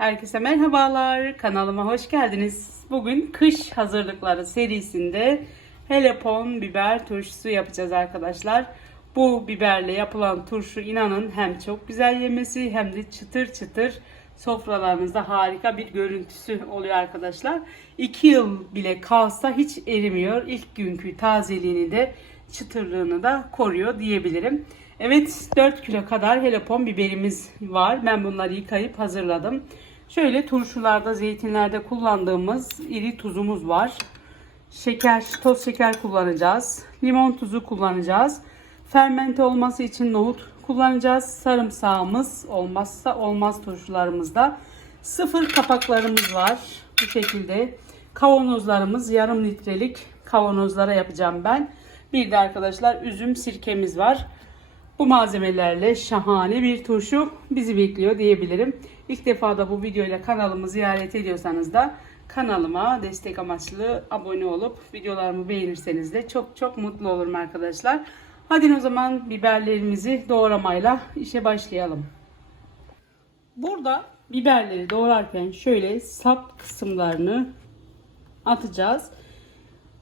Herkese merhabalar. Kanalıma hoş geldiniz. Bugün kış hazırlıkları serisinde helepon biber turşusu yapacağız arkadaşlar. Bu biberle yapılan turşu inanın hem çok güzel yemesi hem de çıtır çıtır sofralarınızda harika bir görüntüsü oluyor arkadaşlar. 2 yıl bile kalsa hiç erimiyor. İlk günkü tazeliğini de çıtırlığını da koruyor diyebilirim. Evet 4 kilo kadar helepon biberimiz var. Ben bunları yıkayıp hazırladım. Şöyle turşularda, zeytinlerde kullandığımız iri tuzumuz var. Şeker, toz şeker kullanacağız. Limon tuzu kullanacağız. Fermente olması için nohut kullanacağız. Sarımsağımız olmazsa olmaz turşularımızda. Sıfır kapaklarımız var. Bu şekilde. Kavanozlarımız yarım litrelik kavanozlara yapacağım ben. Bir de arkadaşlar üzüm sirkemiz var. Bu malzemelerle şahane bir turşu bizi bekliyor diyebilirim. İlk defa da bu videoyla kanalımı ziyaret ediyorsanız da kanalıma destek amaçlı abone olup videolarımı beğenirseniz de çok çok mutlu olurum arkadaşlar. Hadi o zaman biberlerimizi doğramayla işe başlayalım. Burada biberleri doğrarken şöyle sap kısımlarını atacağız.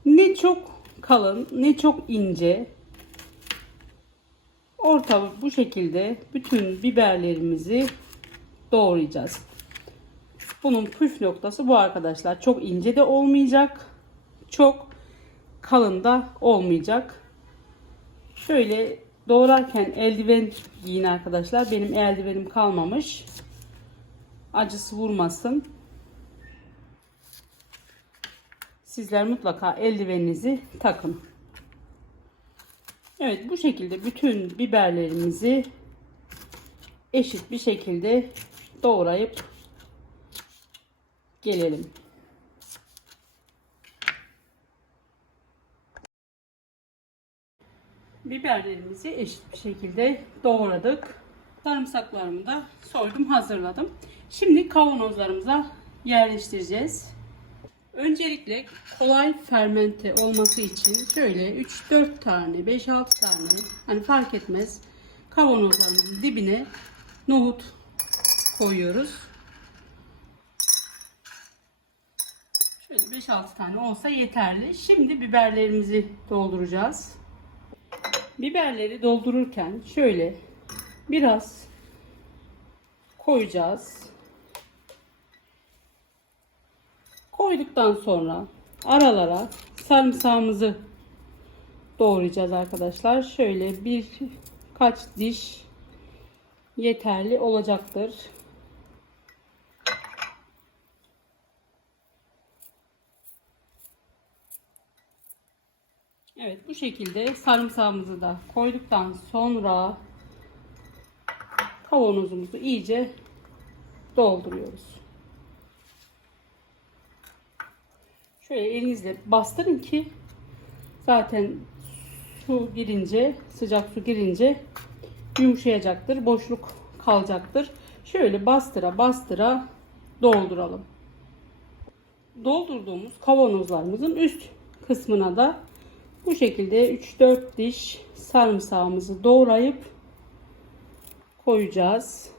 Ne çok kalın ne çok ince orta bu şekilde bütün biberlerimizi doğrayacağız. Bunun püf noktası bu arkadaşlar. Çok ince de olmayacak. Çok kalın da olmayacak. Şöyle doğrarken eldiven giyin arkadaşlar. Benim eldivenim kalmamış. Acısı vurmasın. Sizler mutlaka eldiveninizi takın. Evet bu şekilde bütün biberlerimizi eşit bir şekilde doğrayıp gelelim. Biberlerimizi eşit bir şekilde doğradık. Sarımsaklarımı da soydum hazırladım. Şimdi kavanozlarımıza yerleştireceğiz. Öncelikle kolay fermente olması için şöyle 3-4 tane 5-6 tane hani fark etmez kavanozlarımızın dibine nohut koyuyoruz. Şöyle 5-6 tane olsa yeterli. Şimdi biberlerimizi dolduracağız. Biberleri doldururken şöyle biraz koyacağız. Koyduktan sonra aralara sarımsağımızı doğrayacağız arkadaşlar. Şöyle bir kaç diş yeterli olacaktır. Evet bu şekilde sarımsağımızı da koyduktan sonra kavanozumuzu iyice dolduruyoruz. Şöyle elinizle bastırın ki zaten su girince sıcak su girince yumuşayacaktır. Boşluk kalacaktır. Şöyle bastıra bastıra dolduralım. Doldurduğumuz kavanozlarımızın üst kısmına da bu şekilde 3-4 diş sarımsağımızı doğrayıp koyacağız.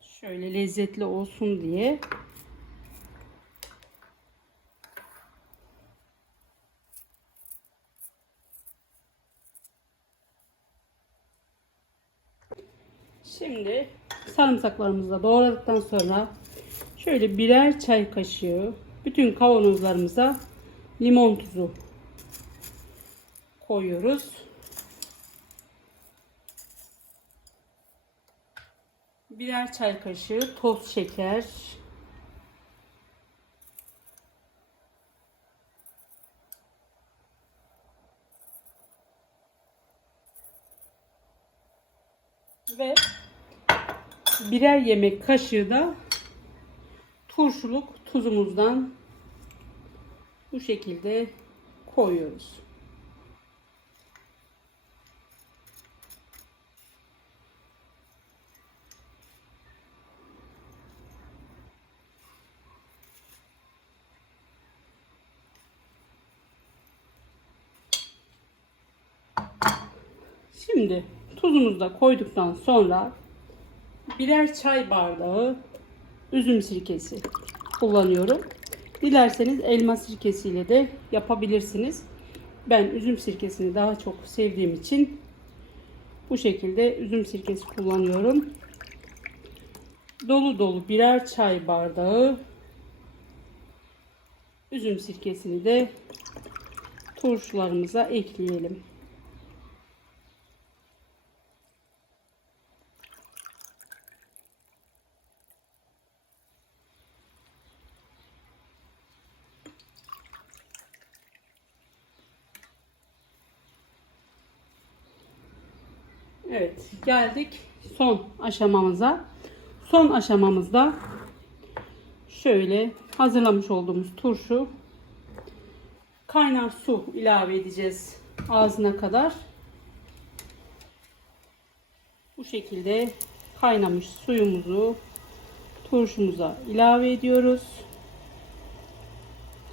Şöyle lezzetli olsun diye. Şimdi sarımsaklarımızı doğradıktan sonra şöyle birer çay kaşığı bütün kavanozlarımıza limon tuzu koyuyoruz. Birer çay kaşığı toz şeker. Ve birer yemek kaşığı da turşuluk tuzumuzdan bu şekilde koyuyoruz. Şimdi tuzumuzu da koyduktan sonra birer çay bardağı üzüm sirkesi kullanıyorum. Dilerseniz elma sirkesiyle de yapabilirsiniz. Ben üzüm sirkesini daha çok sevdiğim için bu şekilde üzüm sirkesi kullanıyorum. Dolu dolu birer çay bardağı üzüm sirkesini de turşularımıza ekleyelim. Evet geldik son aşamamıza. Son aşamamızda şöyle hazırlamış olduğumuz turşu kaynar su ilave edeceğiz ağzına kadar. Bu şekilde kaynamış suyumuzu turşumuza ilave ediyoruz.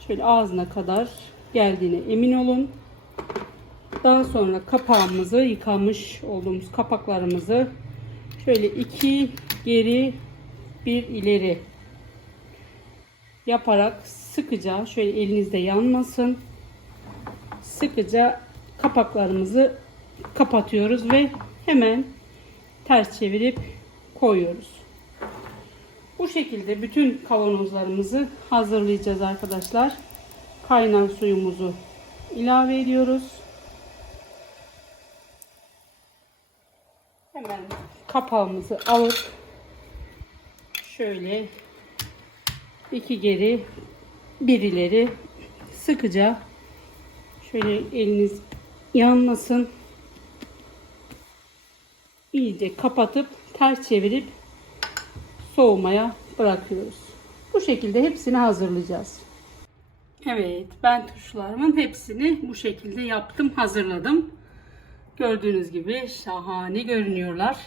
Şöyle ağzına kadar geldiğine emin olun. Daha sonra kapağımızı yıkamış olduğumuz kapaklarımızı şöyle iki geri bir ileri yaparak sıkıca şöyle elinizde yanmasın sıkıca kapaklarımızı kapatıyoruz ve hemen ters çevirip koyuyoruz. Bu şekilde bütün kavanozlarımızı hazırlayacağız arkadaşlar. Kaynar suyumuzu ilave ediyoruz. Hemen kapağımızı alıp şöyle iki geri bir ileri sıkıca şöyle eliniz yanmasın iyice kapatıp ters çevirip soğumaya bırakıyoruz. Bu şekilde hepsini hazırlayacağız. Evet ben turşularımın hepsini bu şekilde yaptım hazırladım. Gördüğünüz gibi şahane görünüyorlar.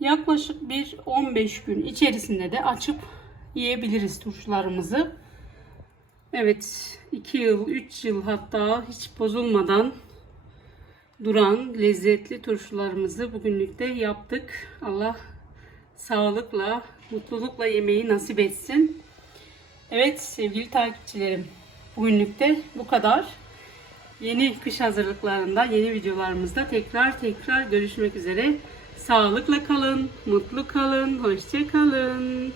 Yaklaşık bir 15 gün içerisinde de açıp yiyebiliriz turşularımızı. Evet 2 yıl 3 yıl hatta hiç bozulmadan duran lezzetli turşularımızı bugünlük de yaptık. Allah sağlıkla, mutlulukla yemeği nasip etsin. Evet sevgili takipçilerim bugünlük de bu kadar. Yeni kış hazırlıklarında, yeni videolarımızda tekrar tekrar görüşmek üzere. Sağlıkla kalın, mutlu kalın, hoşça kalın.